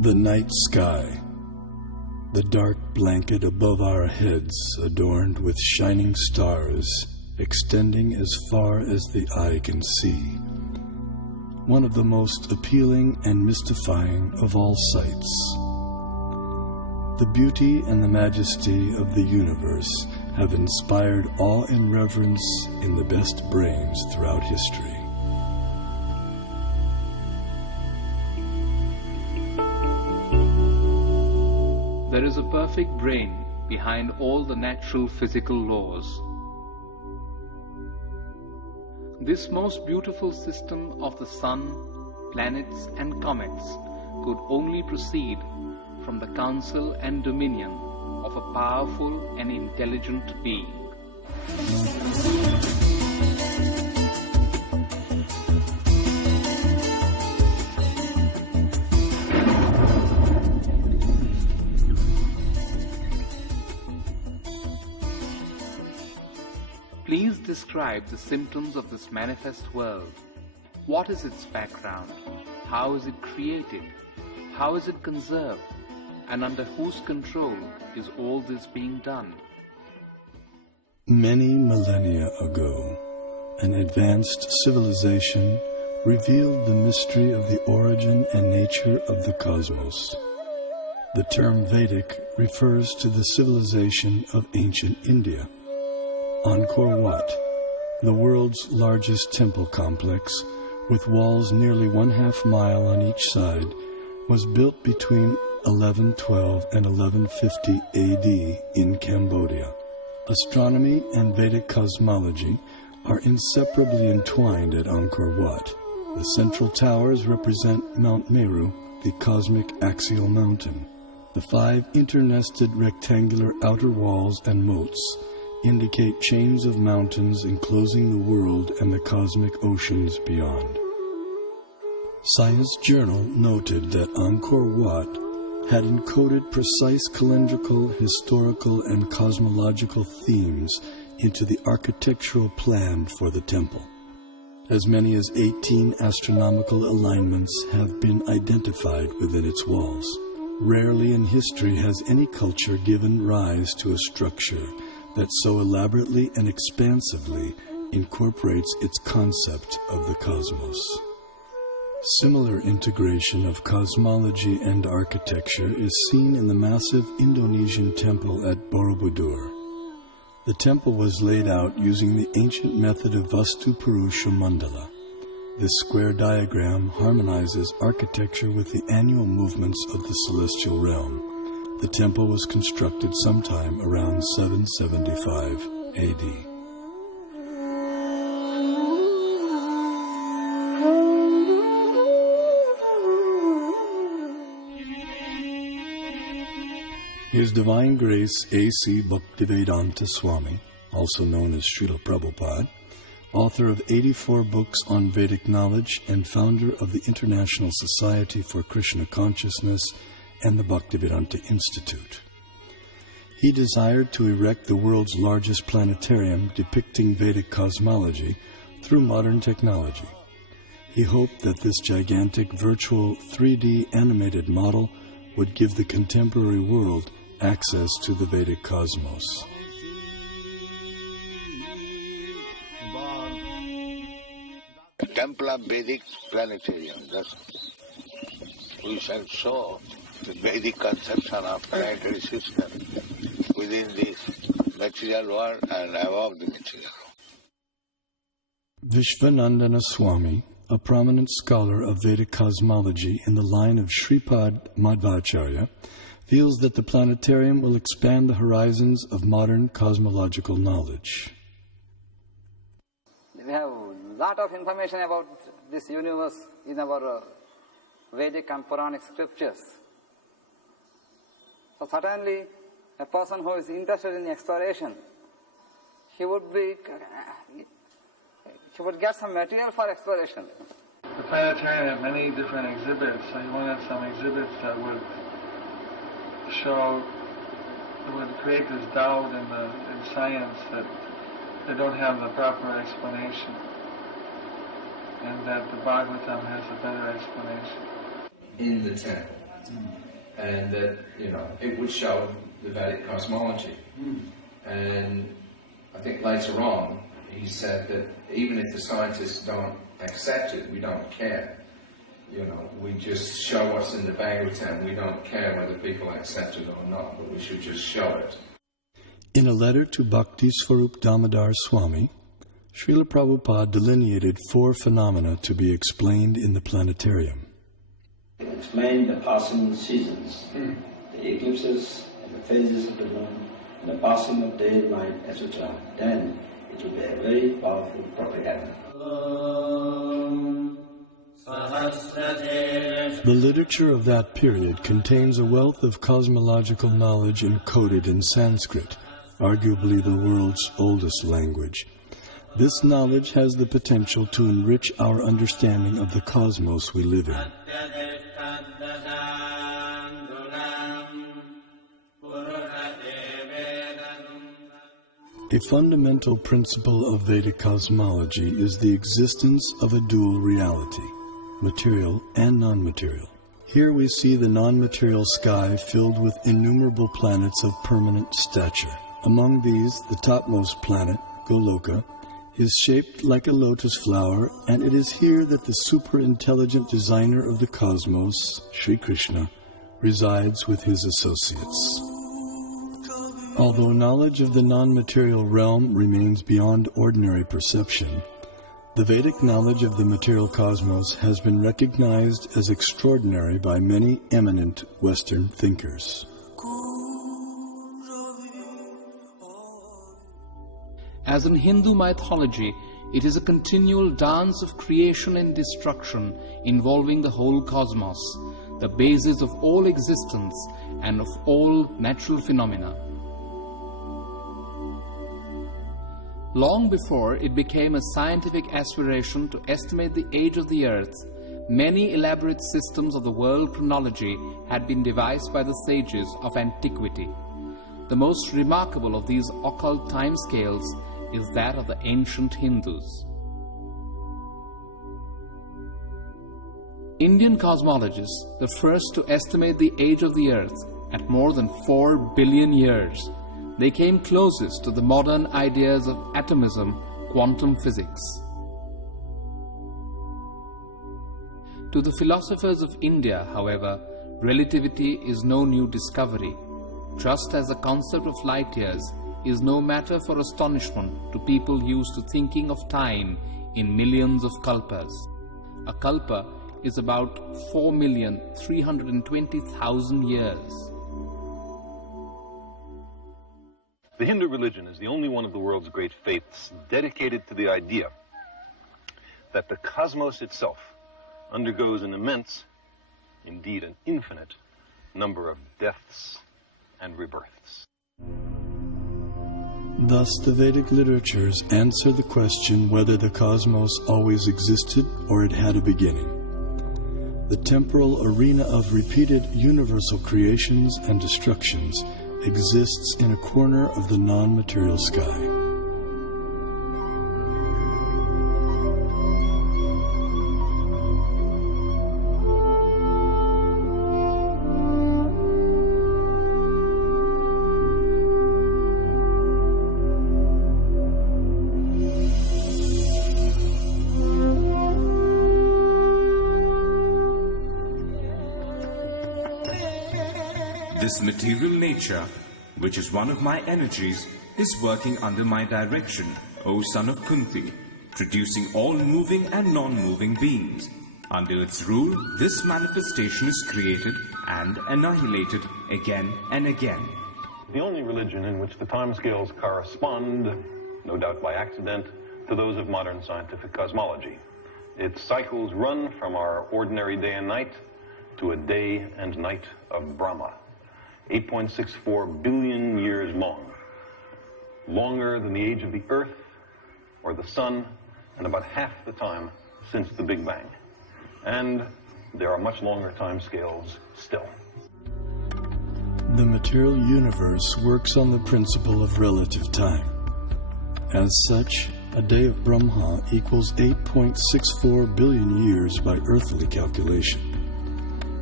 The night sky, the dark blanket above our heads adorned with shining stars extending as far as the eye can see. One of the most appealing and mystifying of all sights. The beauty and the majesty of the universe have inspired awe and reverence in the best brains throughout history. There is a perfect brain behind all the natural physical laws. This most beautiful system of the sun, planets and comets could only proceed from the counsel and dominion of a powerful and intelligent being. Please describe the symptoms of this manifest world. What is its background? How is it created? How is it conserved? And under whose control is all this being done? Many millennia ago, an advanced civilization revealed the mystery of the origin and nature of the cosmos. The term Vedic refers to the civilization of ancient India. Angkor Wat, the world's largest temple complex, with walls nearly 1/2 mile on each side, was built between 1112 and 1150 AD in Cambodia. Astronomy and Vedic cosmology are inseparably entwined at Angkor Wat. The central towers represent Mount Meru, the cosmic axial mountain. The 5 internested rectangular outer walls and moats indicate chains of mountains enclosing the world and the cosmic oceans beyond. Science Journal noted that Angkor Wat had encoded precise calendrical, historical, and cosmological themes into the architectural plan for the temple. As many as 18 astronomical alignments have been identified within its walls. Rarely in history has any culture given rise to a structure that so elaborately and expansively incorporates its concept of the cosmos. Similar integration of cosmology and architecture is seen in the massive Indonesian temple at Borobudur. The temple was laid out using the ancient method of Vastu Purusha Mandala. This square diagram harmonizes architecture with the annual movements of the celestial realm. The temple was constructed sometime around 775 AD. His Divine Grace A.C. Bhaktivedanta Swami, also known as Srila Prabhupada, author of 84 books on Vedic knowledge and founder of the International Society for Krishna Consciousness and the Bhaktivedanta Institute. He desired to erect the world's largest planetarium depicting Vedic cosmology through modern technology. He hoped that this gigantic virtual 3D animated model would give the contemporary world access to the Vedic cosmos. The Temple of Vedic Planetarium. Thus, we shall show the Vedic conception of planetary system within this material world and above the material world. Vishwanandana Swami, a prominent scholar of Vedic cosmology in the line of Shripad Madhvacharya, feels that the planetarium will expand the horizons of modern cosmological knowledge. We have a lot of information about this universe in our Vedic and Puranic scriptures. So certainly, a person who is interested in exploration, he would get some material for exploration. The planetarium had many different exhibits, so he wanted some exhibits that would create this doubt in science that they don't have the proper explanation, and that the Bhagavatam has a better explanation. In the temple, and that, it would show the Vedic cosmology. And I think later on, he said that even if the scientists don't accept it, we don't care. We just show what's in the Bhagavatam. We don't care whether people accept it or not, but we should just show it. In a letter to Bhakti Swarup Damodar Swami, Srila Prabhupada delineated 4 phenomena to be explained in the planetarium. Explain the passing seasons, the eclipses and the phases of the moon, and the passing of day and night, etc. Then it will be a very powerful propaganda. The literature of that period contains a wealth of cosmological knowledge encoded in Sanskrit, arguably the world's oldest language. This knowledge has the potential to enrich our understanding of the cosmos we live in. A fundamental principle of Vedic cosmology is the existence of a dual reality, material and non-material. Here we see the non-material sky filled with innumerable planets of permanent stature. Among these, the topmost planet, Goloka, is shaped like a lotus flower, and it is here that the super-intelligent designer of the cosmos, Sri Krishna, resides with his associates. Although knowledge of the non-material realm remains beyond ordinary perception, the Vedic knowledge of the material cosmos has been recognized as extraordinary by many eminent Western thinkers. As in Hindu mythology, it is a continual dance of creation and destruction involving the whole cosmos, the basis of all existence and of all natural phenomena. Long before it became a scientific aspiration to estimate the age of the earth, many elaborate systems of the world chronology had been devised by the sages of antiquity. The most remarkable of these occult timescales is that of the ancient Hindus. Indian cosmologists, the first to estimate the age of the earth at more than 4 billion years, they came closest to the modern ideas of atomism, quantum physics. To the philosophers of India, however, relativity is no new discovery, just as the concept of light years is no matter for astonishment to people used to thinking of time in millions of kalpas. A kalpa is about 4,320,000 years. The Hindu religion is the only one of the world's great faiths dedicated to the idea that the cosmos itself undergoes an immense, indeed an infinite, number of deaths and rebirths. Thus, the Vedic literatures answer the question whether the cosmos always existed or it had a beginning. The temporal arena of repeated universal creations and destructions exists in a corner of the non-material sky. This material nature, which is one of my energies, is working under my direction, O son of Kunti, producing all moving and non-moving beings. Under its rule, this manifestation is created and annihilated again and again. The only religion in which the timescales correspond, no doubt by accident, to those of modern scientific cosmology. Its cycles run from our ordinary day and night to a day and night of Brahma. 8.64 billion years long, longer than the age of the Earth or the Sun, and about half the time since the Big Bang. And there are much longer time scales still. The material universe works on the principle of relative time. As such, a day of Brahma equals 8.64 billion years by earthly calculation.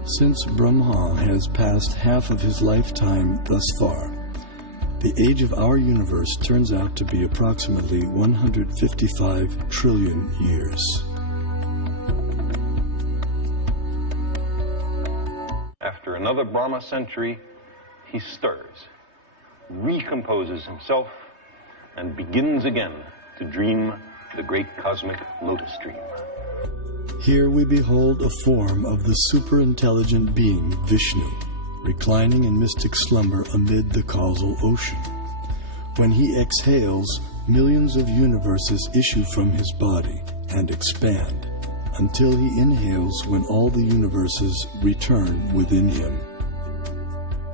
Since Brahma has passed half of his lifetime thus far, the age of our universe turns out to be approximately 155 trillion years. After another Brahma century, he stirs, recomposes himself, and begins again to dream the great cosmic lotus dream. Here we behold a form of the superintelligent being Vishnu, reclining in mystic slumber amid the causal ocean. When he exhales, millions of universes issue from his body and expand, until he inhales when all the universes return within him.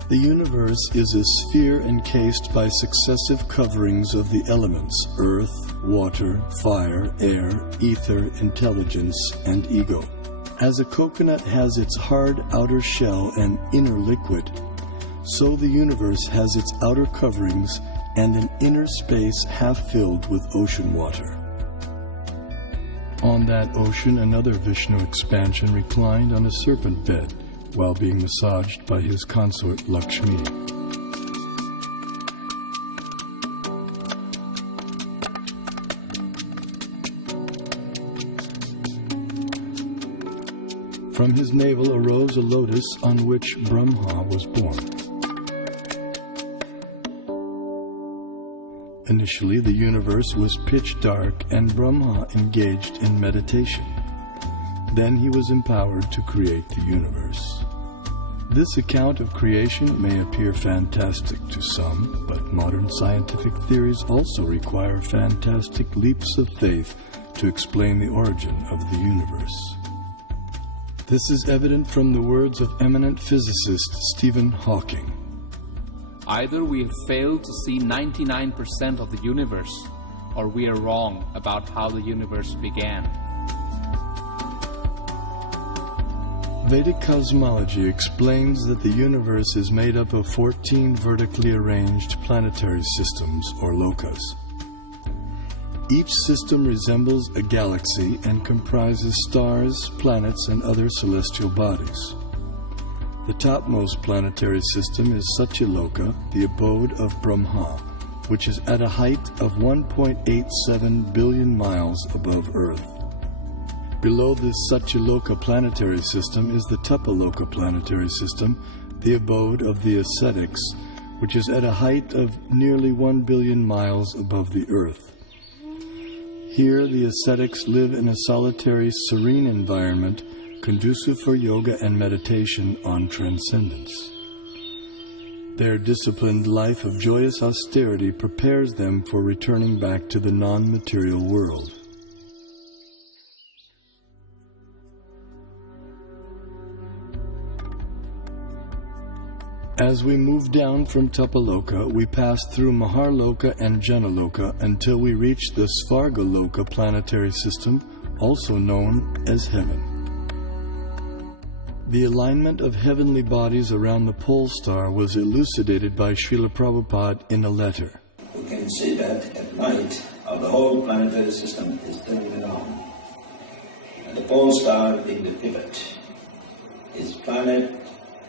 The universe is a sphere encased by successive coverings of the elements earth, water, fire, air, ether, intelligence, and ego. As a coconut has its hard outer shell and inner liquid, so the universe has its outer coverings and an inner space half filled with ocean water. On that ocean, another Vishnu expansion reclined on a serpent bed while being massaged by his consort Lakshmi. From his navel arose a lotus on which Brahma was born. Initially, the universe was pitch dark and Brahma engaged in meditation. Then he was empowered to create the universe. This account of creation may appear fantastic to some, but modern scientific theories also require fantastic leaps of faith to explain the origin of the universe. This is evident from the words of eminent physicist Stephen Hawking. Either we have failed to see 99% of the universe, or we are wrong about how the universe began. Vedic cosmology explains that the universe is made up of 14 vertically arranged planetary systems, or lokas. Each system resembles a galaxy and comprises stars, planets, and other celestial bodies. The topmost planetary system is Satyaloka, the abode of Brahma, which is at a height of 1.87 billion miles above Earth. Below this Satyaloka planetary system is the Tapaloka planetary system, the abode of the ascetics, which is at a height of nearly 1 billion miles above the Earth. Here the ascetics live in a solitary, serene environment conducive for yoga and meditation on transcendence. Their disciplined life of joyous austerity prepares them for returning back to the non-material world. As we move down from Tapaloka, we pass through Maharloka and Janaloka until we reach the Svargaloka planetary system, also known as heaven. The alignment of heavenly bodies around the pole star was elucidated by Srila Prabhupada in a letter. We can see that at night the whole planetary system is turning around. And the pole star being the pivot is planet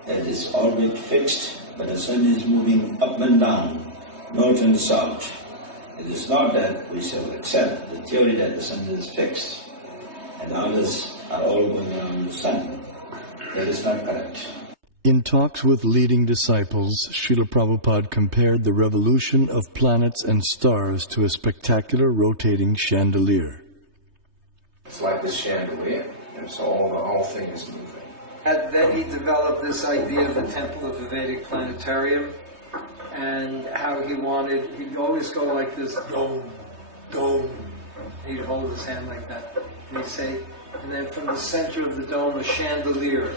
that is orbit fixed, but the sun is moving up and down, north and south. It is not that we shall accept the theory that the sun is fixed and others are all going around the sun. That is not correct. In talks with leading disciples, Srila Prabhupada compared the revolution of planets and stars to a spectacular rotating chandelier. It's like this chandelier, and so all the whole thing is moving. And then he developed this idea of the temple of the Vedic planetarium, and how he'd always go like this, dome, dome. He'd hold his hand like that. And he'd say, and then from the center of the dome, a chandelier,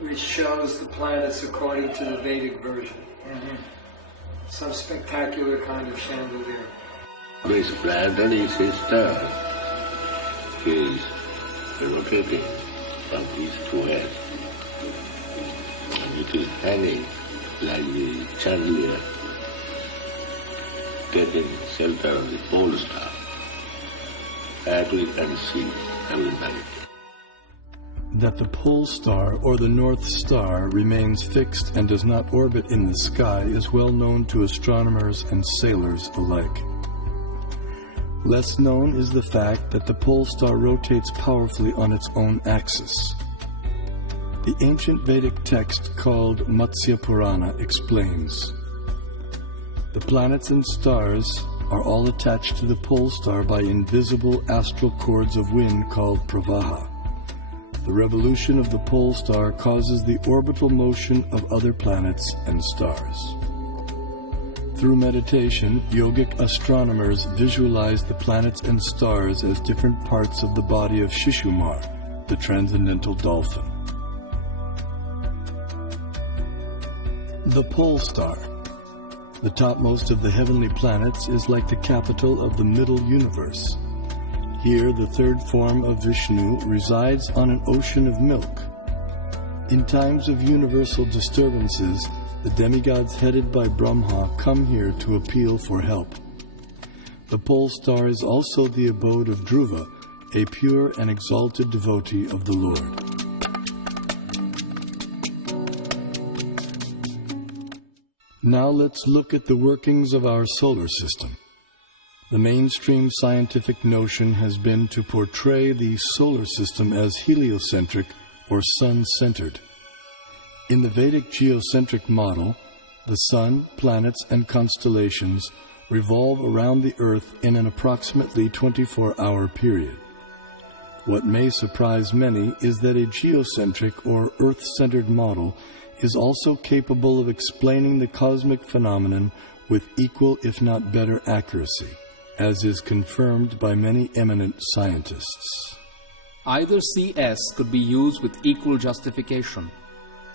which shows the planets according to the Vedic version. Mm-hmm. Some spectacular kind of chandelier. This planetary system is rotating from east to west, and it is hanging like the chandelier getting shelter of the pole star. That we can see every night. That the pole star or the North Star remains fixed and does not orbit in the sky is well known to astronomers and sailors alike. Less known is the fact that the pole star rotates powerfully on its own axis. The ancient Vedic text called Matsya Purana explains, "The planets and stars are all attached to the pole star by invisible astral cords of wind called pravaha. The revolution of the pole star causes the orbital motion of other planets and stars." Through meditation, yogic astronomers visualize the planets and stars as different parts of the body of Shishumar, the transcendental dolphin. The pole star, the topmost of the heavenly planets, is like the capital of the middle universe. Here, the third form of Vishnu resides on an ocean of milk. In times of universal disturbances, the demigods headed by Brahma come here to appeal for help. The pole star is also the abode of Dhruva, a pure and exalted devotee of the Lord. Now let's look at the workings of our solar system. The mainstream scientific notion has been to portray the solar system as heliocentric or sun-centered. In the Vedic geocentric model, the sun, planets, and constellations revolve around the Earth in an approximately 24-hour period. What may surprise many is that a geocentric or Earth-centered model is also capable of explaining the cosmic phenomenon with equal, if not better, accuracy, as is confirmed by many eminent scientists. Either CS could be used with equal justification.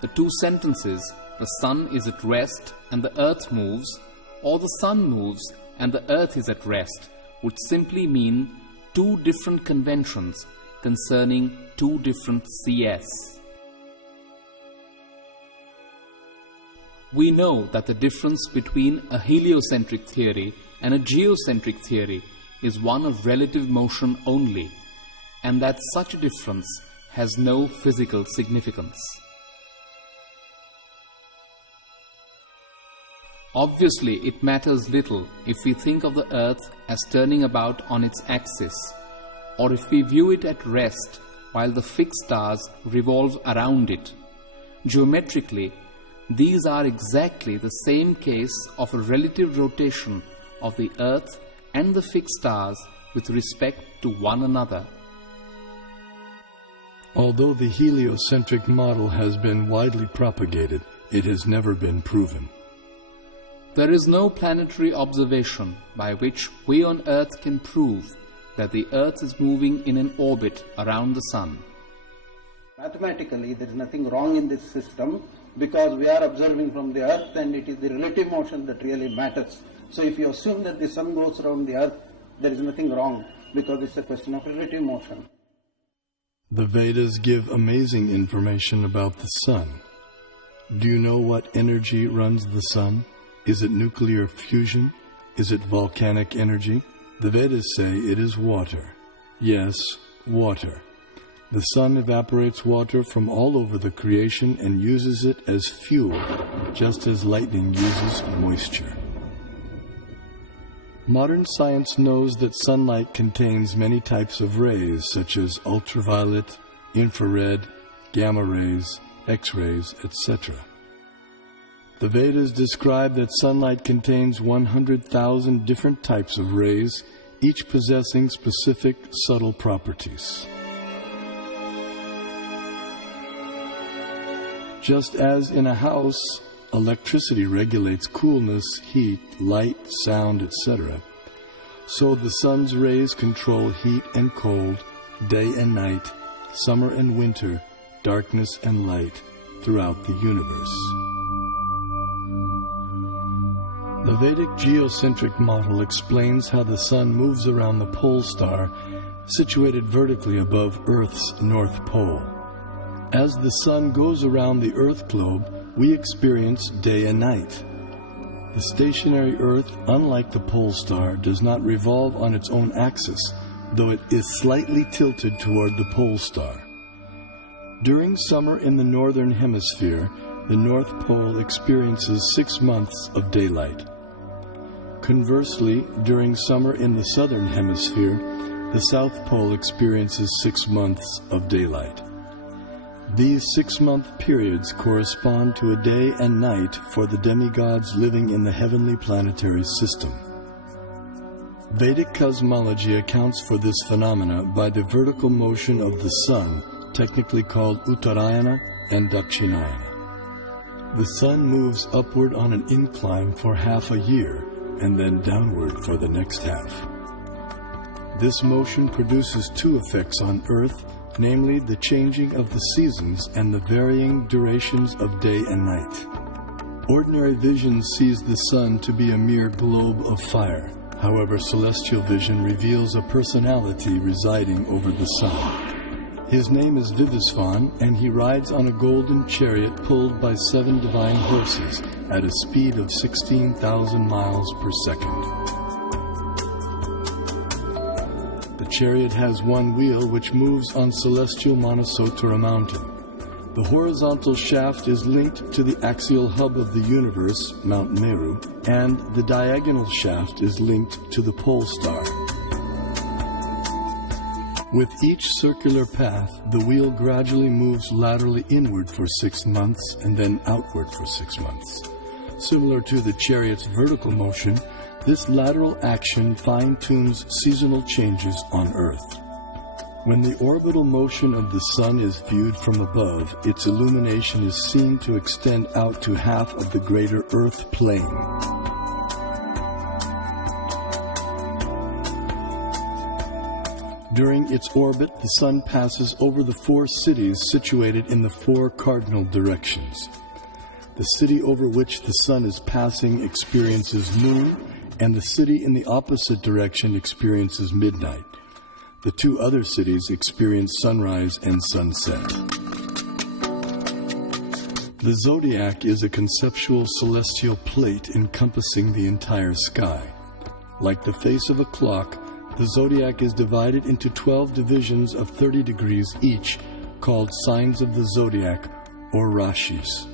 The two sentences, "the sun is at rest and the earth moves," or "the sun moves and the earth is at rest," would simply mean two different conventions concerning two different CS. We know that the difference between a heliocentric theory and a geocentric theory is one of relative motion only, and that such a difference has no physical significance. Obviously, it matters little if we think of the Earth as turning about on its axis, or if we view it at rest while the fixed stars revolve around it. Geometrically, these are exactly the same case of a relative rotation of the Earth and the fixed stars with respect to one another. Although the heliocentric model has been widely propagated, it has never been proven. There is no planetary observation by which we on Earth can prove that the Earth is moving in an orbit around the Sun. Mathematically, there is nothing wrong in this system because we are observing from the Earth and it is the relative motion that really matters. So if you assume that the Sun goes around the Earth, there is nothing wrong because it's a question of relative motion. The Vedas give amazing information about the Sun. Do you know what energy runs the Sun? Is it nuclear fusion? Is it volcanic energy? The Vedas say it is water. Yes, water. The Sun evaporates water from all over the creation and uses it as fuel, just as lightning uses moisture. Modern science knows that sunlight contains many types of rays, such as ultraviolet, infrared, gamma rays, X-rays, etc. The Vedas describe that sunlight contains 100,000 different types of rays, each possessing specific subtle properties. Just as in a house, electricity regulates coolness, heat, light, sound, etc., so the sun's rays control heat and cold, day and night, summer and winter, darkness and light throughout the universe. The Vedic geocentric model explains how the sun moves around the pole star situated vertically above Earth's north pole. As the sun goes around the Earth globe, we experience day and night. The stationary Earth, unlike the pole star, does not revolve on its own axis, though it is slightly tilted toward the pole star. During summer in the northern hemisphere, the North Pole experiences 6 months of daylight. Conversely, during summer in the southern hemisphere, the South Pole experiences 6 months of daylight. These 6-month periods correspond to a day and night for the demigods living in the heavenly planetary system. Vedic cosmology accounts for this phenomena by the vertical motion of the sun, technically called Uttarayana and Dakshinayana. The sun moves upward on an incline for half a year and then downward for the next half. This motion produces 2 effects on Earth, namely the changing of the seasons and the varying durations of day and night. Ordinary vision sees the sun to be a mere globe of fire. However, celestial vision reveals a personality residing over the sun. His name is Vivasvan, and he rides on a golden chariot pulled by 7 divine horses at a speed of 16,000 miles per second. The chariot has 1 wheel which moves on celestial Manasottara mountain. The horizontal shaft is linked to the axial hub of the universe, Mount Meru, and the diagonal shaft is linked to the pole star. With each circular path, the wheel gradually moves laterally inward for 6 months and then outward for 6 months. Similar to the chariot's vertical motion, this lateral action fine-tunes seasonal changes on Earth. When the orbital motion of the sun is viewed from above, its illumination is seen to extend out to half of the greater Earth plane. During its orbit, the sun passes over the 4 cities situated in the 4 cardinal directions. The city over which the sun is passing experiences noon, and the city in the opposite direction experiences midnight. The 2 other cities experience sunrise and sunset. The zodiac is a conceptual celestial plate encompassing the entire sky. Like the face of a clock, the zodiac is divided into 12 divisions of 30 degrees each, called signs of the zodiac, or rashis.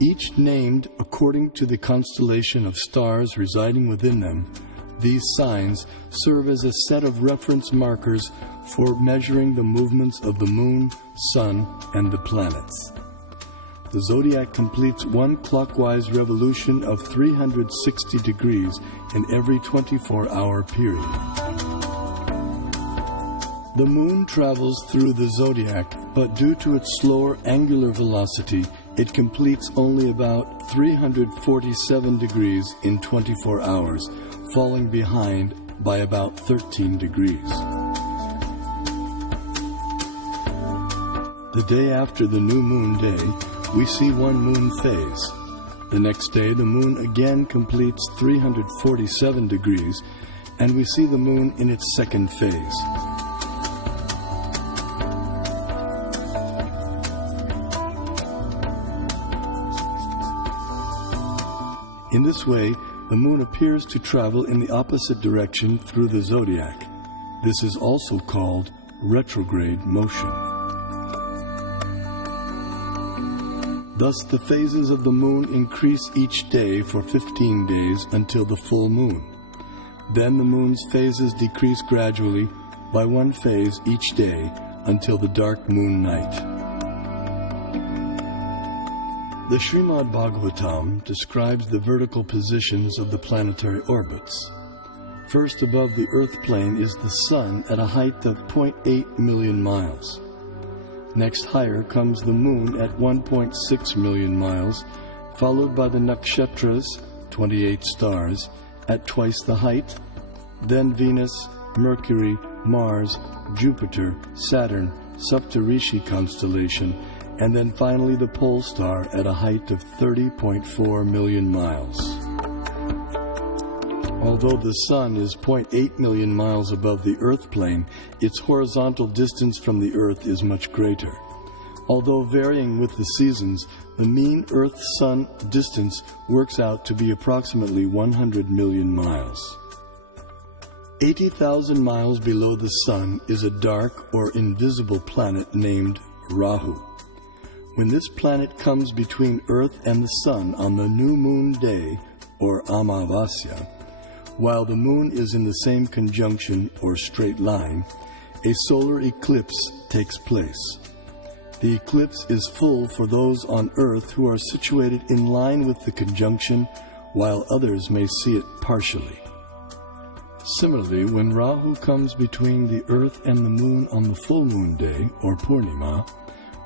Each named according to the constellation of stars residing within them. These signs serve as a set of reference markers for measuring the movements of the moon, sun, and the planets. The zodiac completes 1 clockwise revolution of 360 degrees in every 24-hour period. The moon travels through the zodiac, but due to its slower angular velocity, it completes only about 347 degrees in 24 hours, falling behind by about 13 degrees. The day after the new moon day, we see 1 moon phase. The next day, the moon again completes 347 degrees, and we see the moon in its 2nd phase. In this way, the moon appears to travel in the opposite direction through the zodiac. This is also called retrograde motion. Thus, the phases of the moon increase each day for 15 days until the full moon. Then the moon's phases decrease gradually by 1 phase each day until the dark moon night. The Srimad Bhagavatam describes the vertical positions of the planetary orbits. First above the Earth plane is the Sun at a height of 0.8 million miles. Next higher comes the Moon at 1.6 million miles, followed by the Nakshatras, 28 stars, at twice the height, then Venus, Mercury, Mars, Jupiter, Saturn, Saptarishi constellation, and then finally the pole star at a height of 30.4 million miles. Although the Sun is 0.8 million miles above the Earth plane, its horizontal distance from the Earth is much greater. Although varying with the seasons, the mean Earth-Sun distance works out to be approximately 100 million miles. 80,000 miles below the Sun is a dark or invisible planet named Rahu. When this planet comes between Earth and the Sun on the new moon day, or Amavasya, while the moon is in the same conjunction or straight line, a solar eclipse takes place. The eclipse is full for those on Earth who are situated in line with the conjunction, while others may see it partially. Similarly, when Rahu comes between the Earth and the Moon on the full moon day, or Purnima,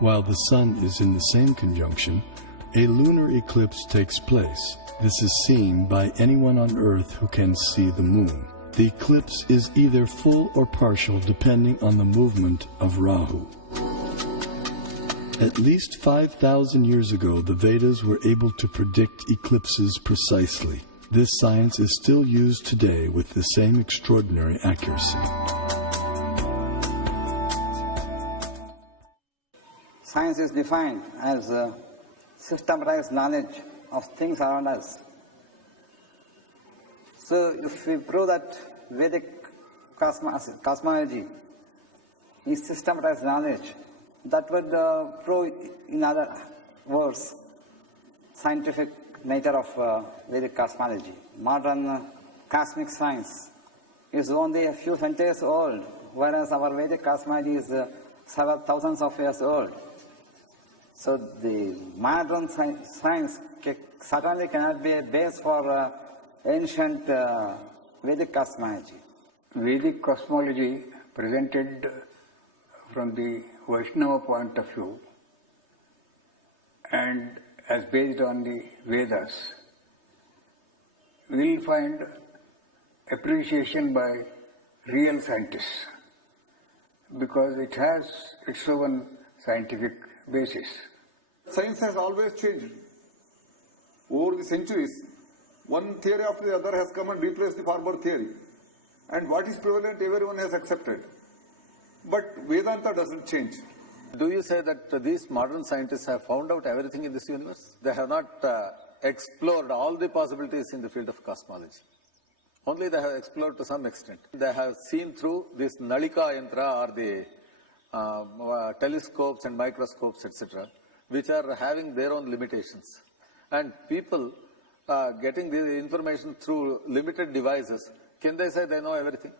while the Sun is in the same conjunction, a lunar eclipse takes place. This is seen by anyone on Earth who can see the Moon. The eclipse is either full or partial depending on the movement of Rahu. At least 5,000 years ago, the Vedas were able to predict eclipses precisely. This science is still used today with the same extraordinary accuracy. Science is defined as systematized knowledge of things around us. So if we prove that Vedic cosmology is systematized knowledge, that would prove, in other words, scientific nature of Vedic cosmology. Modern cosmic science is only a few centuries old, whereas our Vedic cosmology is several thousands of years old. So the modern science certainly cannot be a base for ancient Vedic cosmology. Vedic cosmology presented from the Vaishnava point of view and as based on the Vedas, we will find appreciation by real scientists because it has its own scientific basis. Science has always changed. Over the centuries, one theory after the other has come and replaced the former theory. And what is prevalent, everyone has accepted. But Vedanta doesn't change. Do you say that these modern scientists have found out everything in this universe? They have not explored all the possibilities in the field of cosmology. Only they have explored to some extent. They have seen through this Nalika Yantra or the telescopes and microscopes, etc., which are having their own limitations. And people getting the information through limited devices, can they say they know everything?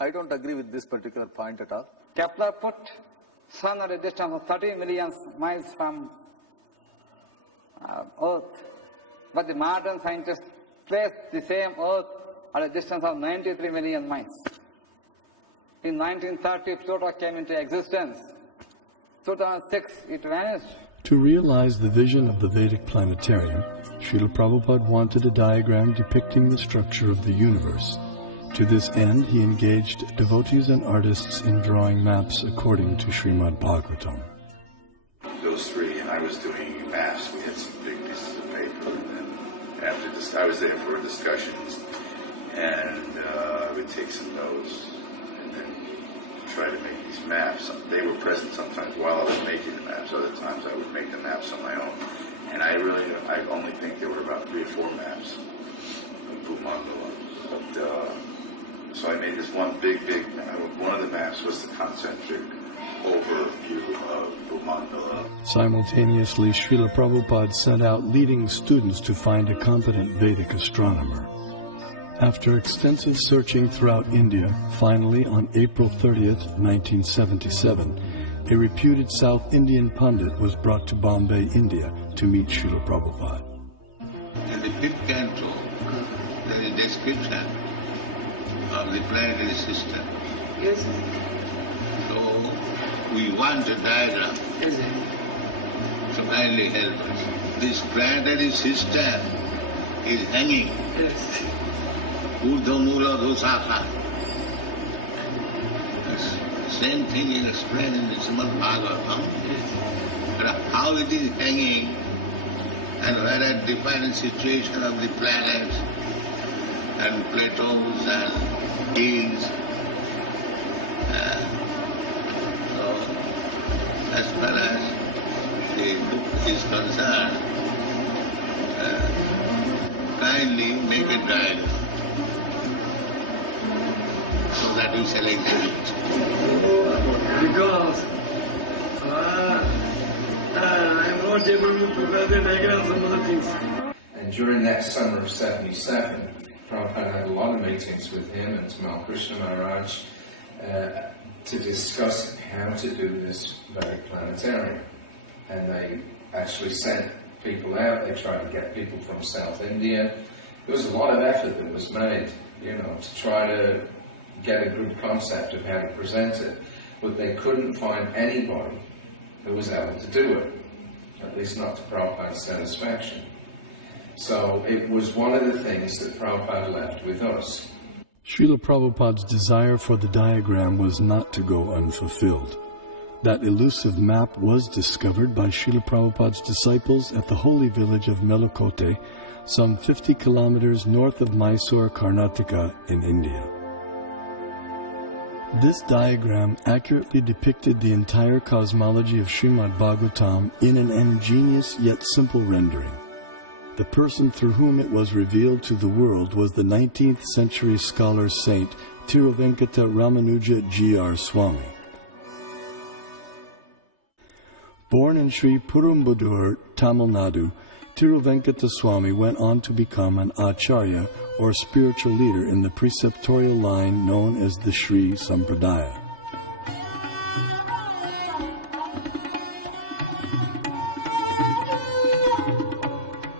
I don't agree with this particular point at all. Kepler put Sun at a distance of 30 million miles from Earth, but the modern scientists placed the same Earth at a distance of 93 million miles. In 1930, Pluto came into existence. 2006, it vanished. To realize the vision of the Vedic planetarium, Srila Prabhupada wanted a diagram depicting the structure of the universe. To this end, he engaged devotees and artists in drawing maps according to Srimad Bhagavatam. Those three, and I was doing maps. We had some big pieces of paper, and after this, I was there for discussions, and I would take some notes, and then try to make these maps. They were present sometimes while I was making the maps. Other times I would make the maps on my own. And I only think there were about 3 or 4 maps of Bhumandala. But, so I made this one big map. One of the maps was the concentric overview of Bhumandala. Simultaneously, Srila Prabhupada sent out leading students to find a competent Vedic astronomer. After extensive searching throughout India, finally on April 30th, 1977, a reputed South Indian pundit was brought to Bombay, India, to meet Srila Prabhupada. In the 5th canto, there is a description of the planetary system. Yes. So, we want a diagram. Yes. So kindly help us. This planetary system is hanging. Yes. Urdhamula dosaka. Same thing is explained in the Srimad Bhagavatam. But how it is hanging and where a different situation of the planets and plateaus and hills. So, as far as the book is concerned, kindly make a diagram so that we shall exhibit. Because not able to prepare the diagrams and other things. And during that summer of 77, Prabhupada had a lot of meetings with him and Tamal Krishna Maharaj to discuss how to do this Vedic planetarium. And they actually sent people out, they tried to get people from South India. There was a lot of effort that was made, to try to get a good concept of how to present it. But they couldn't find anybody who was able to do it, at least not to Prabhupada's satisfaction. So it was one of the things that Prabhupada left with us. Srila Prabhupada's desire for the diagram was not to go unfulfilled. That elusive map was discovered by Srila Prabhupada's disciples at the holy village of Melakote, some 50 kilometers north of Mysore, Karnataka in India. This diagram accurately depicted the entire cosmology of Srimad Bhagavatam in an ingenious yet simple rendering. The person through whom it was revealed to the world was the 19th century scholar saint Tiruvenkata Ramanuja G.R. Swami. Born in Sri Perumbudur, Tamil Nadu, Tiruvenkata Swami went on to become an acharya or spiritual leader in the preceptorial line known as the Sri Sampradaya.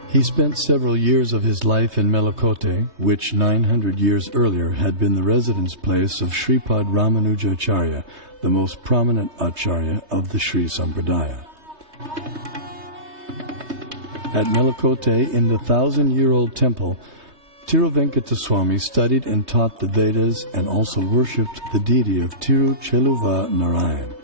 He spent several years of his life in Melakote, which 900 years earlier had been the residence place of Sripad Ramanujacharya, the most prominent acharya of the Sri Sampradaya. At Melakote, in the 1,000-year-old temple, Tiruvenkata Swami studied and taught the Vedas and also worshipped the deity of Tirucheluva Narayan.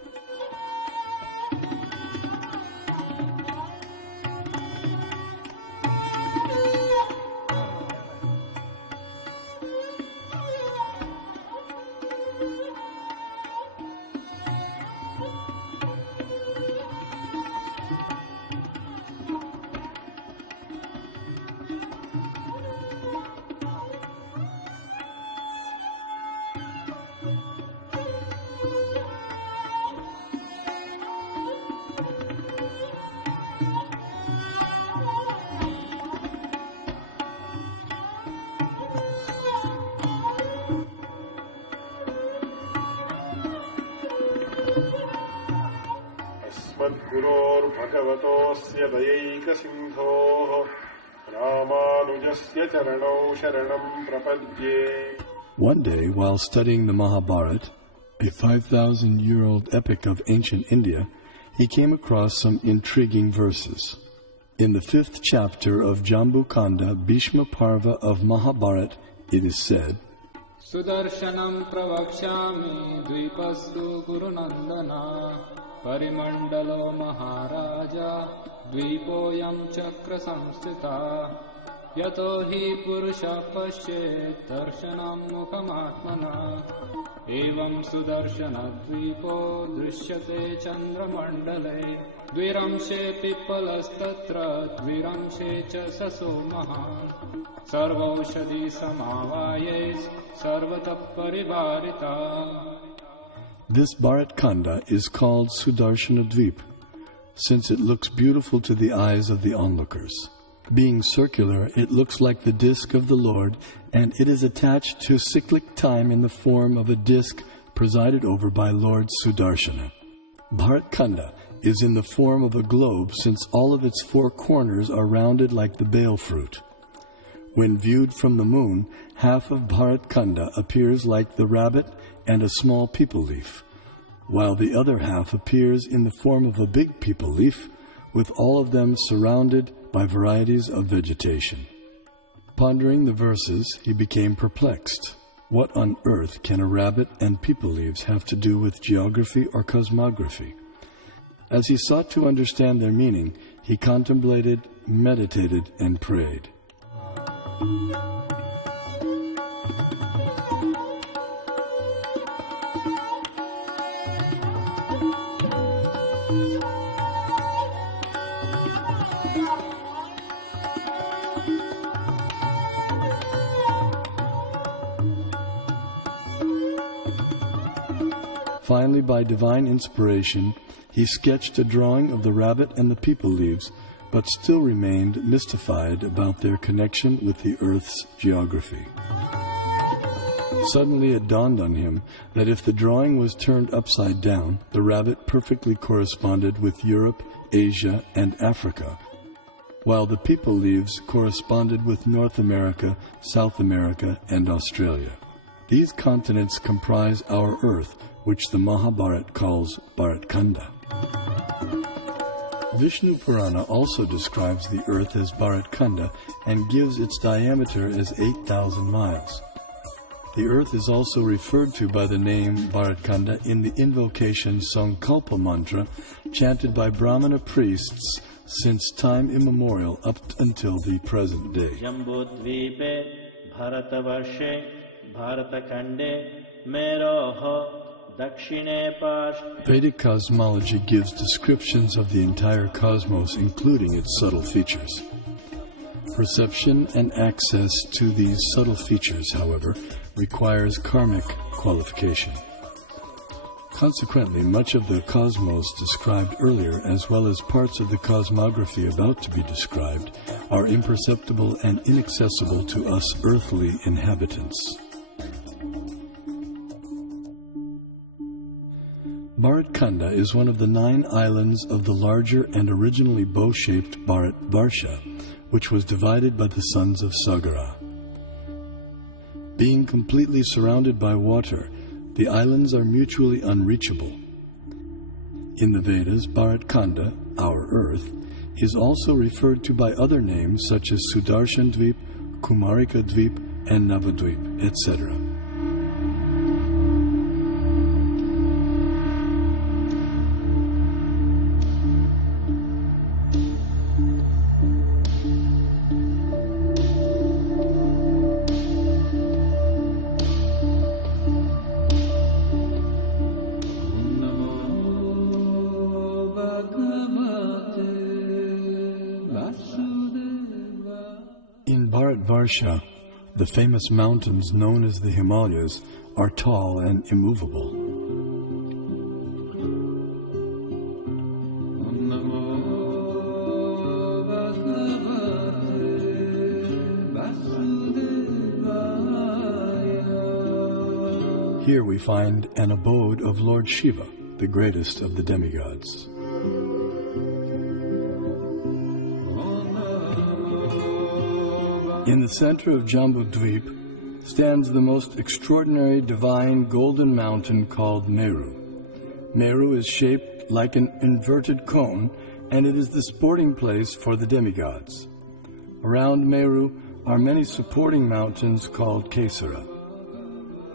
भगवतोऽस्य दयैकसिन्धोः रामानुजस्य चरणौ शरणं प्रपद्ये. One day, while studying the Mahabharata, a 5,000-year-old epic of ancient India, he came across some intriguing verses. In the 5th chapter of Jambu Kanda, Bhishma Parva of Mahabharata, it is said, Sudarshanam pravakshami dvipastu gurunandana parimandalo maharaja dvipoyam chakra samstita yato hi purusha pasyet darshanam mukamatmana evam sudarshana dvipo drishyate chandramandale dviramshe pipalastatra dviramshe cha saso mahan sarvaushadhi samavayes sarvata parivarita. This Bharat Khanda is called Sudarshana Dvip, since it looks beautiful to the eyes of the onlookers. Being circular, it looks like the disk of the Lord, and it is attached to cyclic time in the form of a disk presided over by Lord Sudarshana. Bharat Khanda is in the form of a globe, since all of its 4 corners are rounded like the bale fruit. When viewed from the moon, half of Bharat Khanda appears like the rabbit and a small peepal leaf, while the other half appears in the form of a big peepal leaf, with all of them surrounded by varieties of vegetation. Pondering the verses, he became perplexed. What on earth can a rabbit and peepal leaves have to do with geography or cosmography? As he sought to understand their meaning, he contemplated, meditated, and prayed. Finally, by divine inspiration, He sketched a drawing of the rabbit and the people leaves, but still remained mystified about their connection with the Earth's geography. Suddenly it dawned on him that if the drawing was turned upside down, the rabbit perfectly corresponded with Europe, Asia, and Africa, while the people leaves corresponded with North America, South America, and Australia. These continents comprise our Earth, which the Mahabharata calls Bharat Khanda. Vishnu Purana also describes the Earth as Bharat Khanda and gives its diameter as 8,000 miles. The Earth is also referred to by the name Bharat Khanda in the invocation Sankalpa mantra chanted by Brahmana priests since time immemorial up until the present day. Jambudvipe Bharatavarshe Bharatakande Meroho Dakshine Pash. Vedic cosmology gives descriptions of the entire cosmos, including its subtle features. Perception and access to these subtle features, however, requires karmic qualification. Consequently, much of the cosmos described earlier, as well as parts of the cosmography about to be described, are imperceptible and inaccessible to us earthly inhabitants. Bharat Khanda is one of the 9 islands of the larger and originally bow-shaped Bharat Varsha, which was divided by the sons of Sagara. Being completely surrounded by water, the islands are mutually unreachable. In the Vedas, Bharat Khanda, our Earth, is also referred to by other names such as Sudarshan Dvip, Kumarika Dvip, and Navadvip, etc. Varsha, the famous mountains known as the Himalayas are tall and immovable. Here we find an abode of Lord Shiva, the greatest of the demigods. In the center of Jambudvip stands the most extraordinary divine golden mountain called Meru. Meru is shaped like an inverted cone, and it is the sporting place for the demigods. Around Meru are many supporting mountains called Kesara.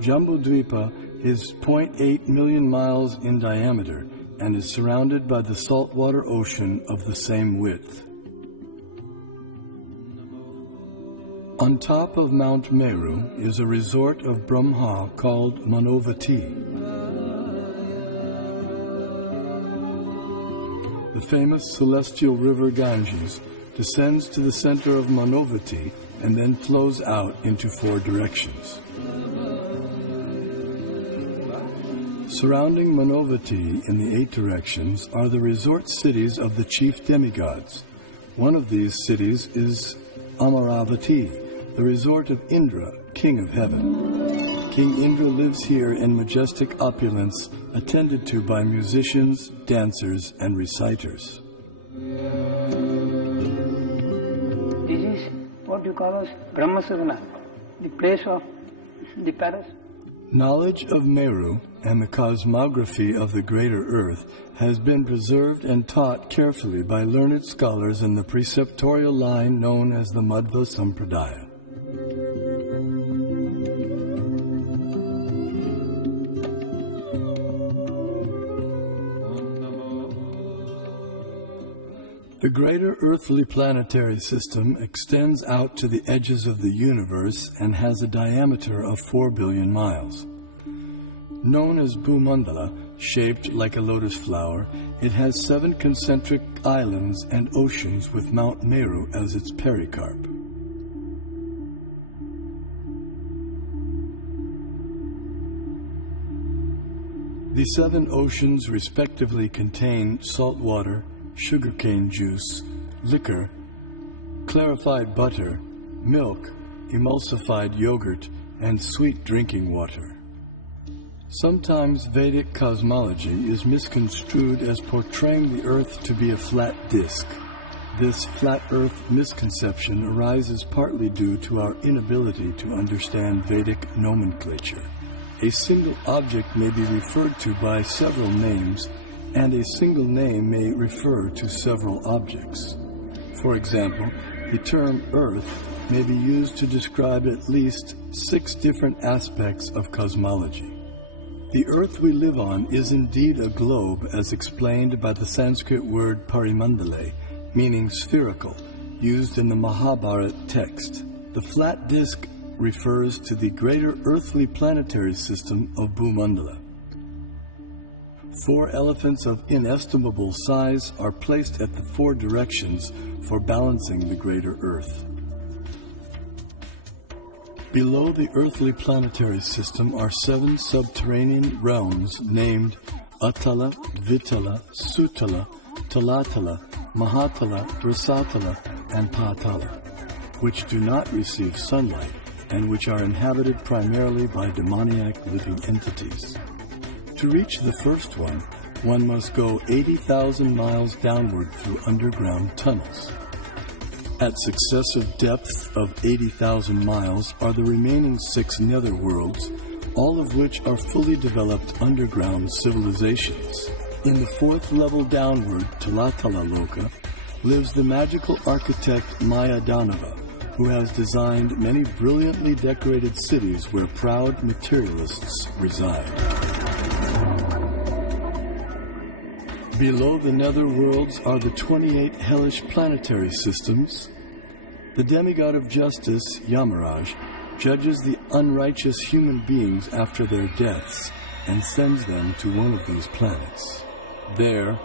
Jambudvipa is 0.8 million miles in diameter and is surrounded by the saltwater ocean of the same width. On top of Mount Meru is a resort of Brahma called Manovati. The famous celestial river Ganges descends to the center of Manovati and then flows out into 4 directions. Surrounding Manovati in the 8 directions are the resort cities of the chief demigods. One of these cities is Amaravati, the resort of Indra, king of heaven. King Indra lives here in majestic opulence, attended to by musicians, dancers, and reciters. This is what you call as Brahmasarana, the place of the palace. Knowledge of Meru and the cosmography of the greater Earth has been preserved and taught carefully by learned scholars in the preceptorial line known as the Madhva Sampradaya. The greater earthly planetary system extends out to the edges of the universe and has a diameter of 4 billion miles. Known as Bhumandala, shaped like a lotus flower, it has 7 concentric islands and oceans with Mount Meru as its pericarp. The 7 oceans respectively contain salt water, sugarcane juice, liquor, clarified butter, milk, emulsified yogurt, and sweet drinking water. Sometimes Vedic cosmology is misconstrued as portraying the Earth to be a flat disk. This flat Earth misconception arises partly due to our inability to understand Vedic nomenclature. A single object may be referred to by several names, and a single name may refer to several objects. For example, the term Earth may be used to describe at least 6 different aspects of cosmology. The Earth we live on is indeed a globe, as explained by the Sanskrit word parimandale, meaning spherical, used in the Mahabharata text. The flat disk refers to the greater earthly planetary system of Bhumandala. 4 elephants of inestimable size are placed at the 4 directions for balancing the greater Earth. Below the earthly planetary system are 7 subterranean realms named Atala, Vitala, Sutala, Talatala, Mahatala, Rasatala, and Patala, which do not receive sunlight and which are inhabited primarily by demoniac living entities. To reach the first one must go 80,000 miles downward through underground tunnels. At successive depths of 80,000 miles are the remaining 6 netherworlds, all of which are fully developed underground civilizations. In the 4th level downward, Talatala Loka, lives the magical architect Maya Danava, who has designed many brilliantly decorated cities where proud materialists reside. Below the netherworlds are the 28 hellish planetary systems. The demigod of justice, Yamaraj, judges the unrighteous human beings after their deaths and sends them to one of these planets. There,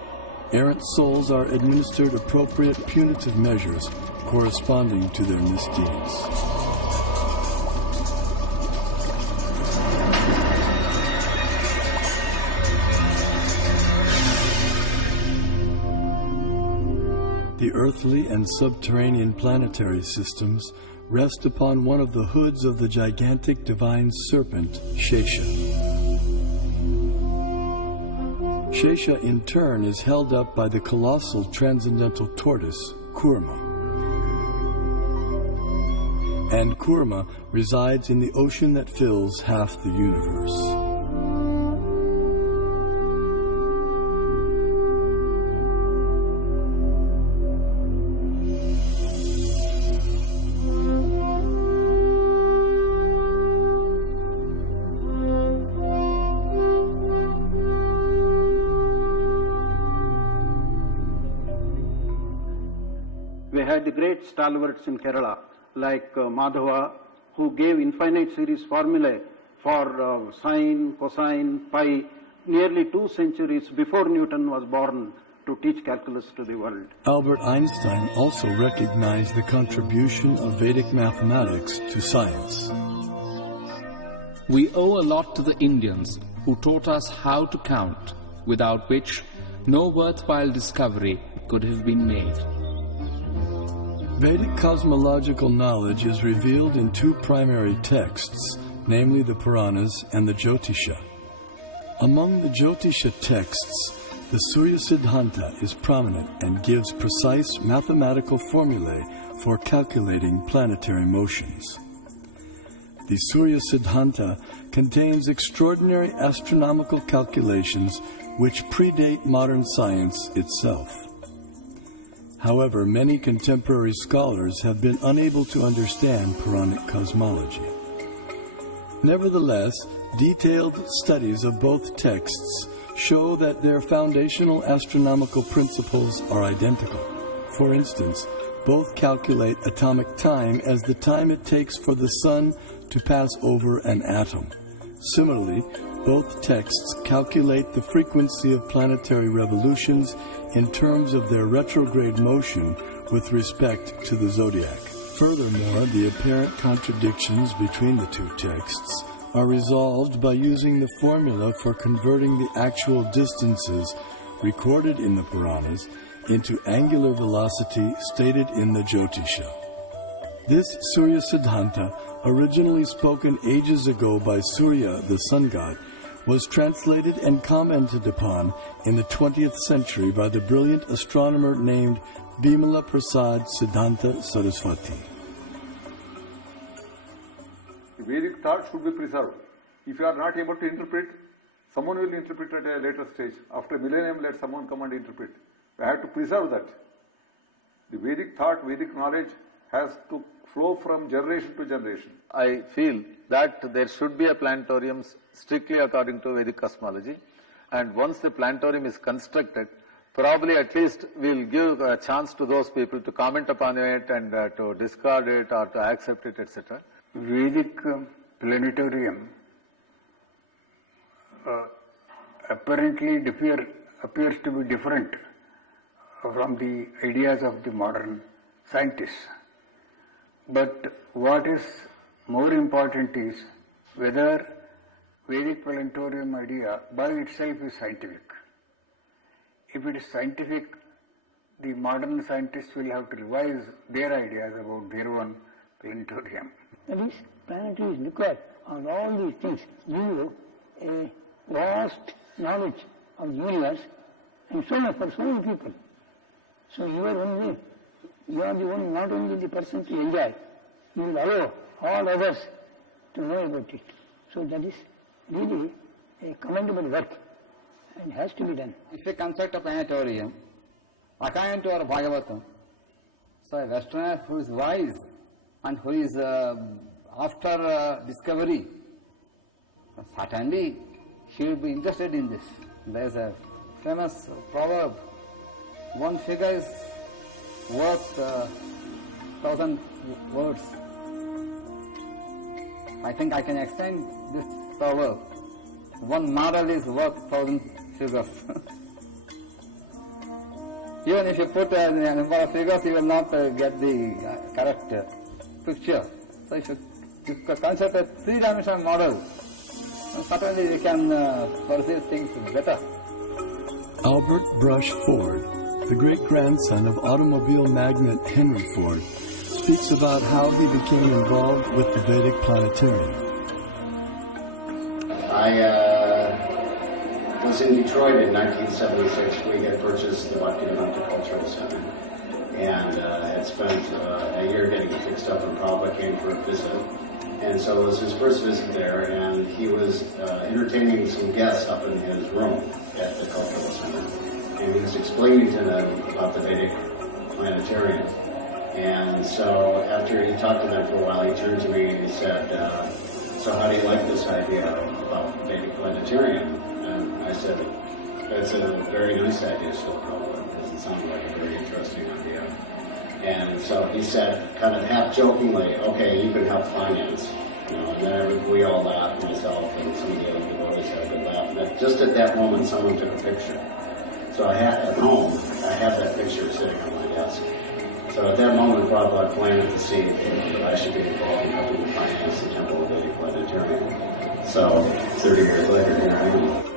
errant souls are administered appropriate punitive measures corresponding to their misdeeds. The earthly and subterranean planetary systems rest upon one of the hoods of the gigantic divine serpent, Shesha. Shesha in turn is held up by the colossal transcendental tortoise, Kurma. And Kurma resides in the ocean that fills half the universe. We had the great stalwarts in Kerala, like Madhava, who gave infinite series formulae for sine, cosine, pi, nearly 2 centuries before Newton was born, to teach calculus to the world. Albert Einstein also recognized the contribution of Vedic mathematics to science. We owe a lot to the Indians who taught us how to count, without which no worthwhile discovery could have been made. Vedic cosmological knowledge is revealed in 2 primary texts, namely the Puranas and the Jyotisha. Among the Jyotisha texts, the Surya Siddhanta is prominent and gives precise mathematical formulae for calculating planetary motions. The Surya Siddhanta contains extraordinary astronomical calculations which predate modern science itself. However, many contemporary scholars have been unable to understand Puranic cosmology. Nevertheless, detailed studies of both texts show that their foundational astronomical principles are identical. For instance, both calculate atomic time as the time it takes for the sun to pass over an atom. Similarly, both texts calculate the frequency of planetary revolutions in terms of their retrograde motion with respect to the zodiac. Furthermore, the apparent contradictions between the 2 texts are resolved by using the formula for converting the actual distances recorded in the Puranas into angular velocity stated in the Jyotisha. This Surya Siddhanta, originally spoken ages ago by Surya, the sun god, was translated and commented upon in the 20th century by the brilliant astronomer named Bimala Prasad Siddhanta Saraswati. The Vedic thought should be preserved. If you are not able to interpret, someone will interpret at a later stage. After a millennium, let someone come and interpret. We have to preserve that. The Vedic thought, Vedic knowledge has to flow from generation to generation. I feel that there should be a planetarium strictly according to Vedic cosmology, and once the planetarium is constructed, probably at least we'll give a chance to those people to comment upon it and to discard it or to accept it, etc. Vedic planetarium apparently appears to be different from the ideas of the modern scientists. But what is more important is whether Vedic planetarium idea by itself is scientific. If it is scientific, the modern scientists will have to revise their ideas about their own planetarium. That is, planetary is required on all these things. Give you a vast knowledge of the universe and so much for so many people. So you are only, you are the one, not only the person to enjoy, you will allow all others to know about it. So that is really a commendable work and has to be done. If you construct a planetarium, according to our Bhagavatam, so a Westerner who is wise and who is after discovery, certainly he will be interested in this. There is a famous proverb, one figure is worth 1,000 words. I think I can extend this proverb. One model is worth 1,000 figures. Even if you put a number of figures, you will not get the correct picture. So if you consider a three-dimensional model, certainly we can perceive things better. Albert Brush Ford, the great-grandson of automobile magnate Henry Ford, speaks about how he became involved with the Vedic Planetarium. I was in Detroit in 1976. We had purchased the Bhaktivedanta Cultural Center and had spent a year getting it fixed up, and Prabhupada came for a visit. And so it was his first visit there, and he was entertaining some guests up in his room at the Cultural Center. And he was explaining to them about the Vedic Planetarium. And so after he talked to them for a while, he turned to me and he said, so how do you like this idea about Vedic Planetarium? And I said, it's a very nice idea still, Prabhupada, because it sounded like a very interesting idea. And so he said, kind of half jokingly, okay, you can help finance. You know, and then we all laughed, myself and some of the other devotees had a good laugh. And just at that moment, someone took a picture. So at home, I have that picture sitting on my desk. So at that moment, Prabhupada planted the seed that I should be involved in helping to finance the Temple of Vedic Planetarium. So 30 years later, here I am.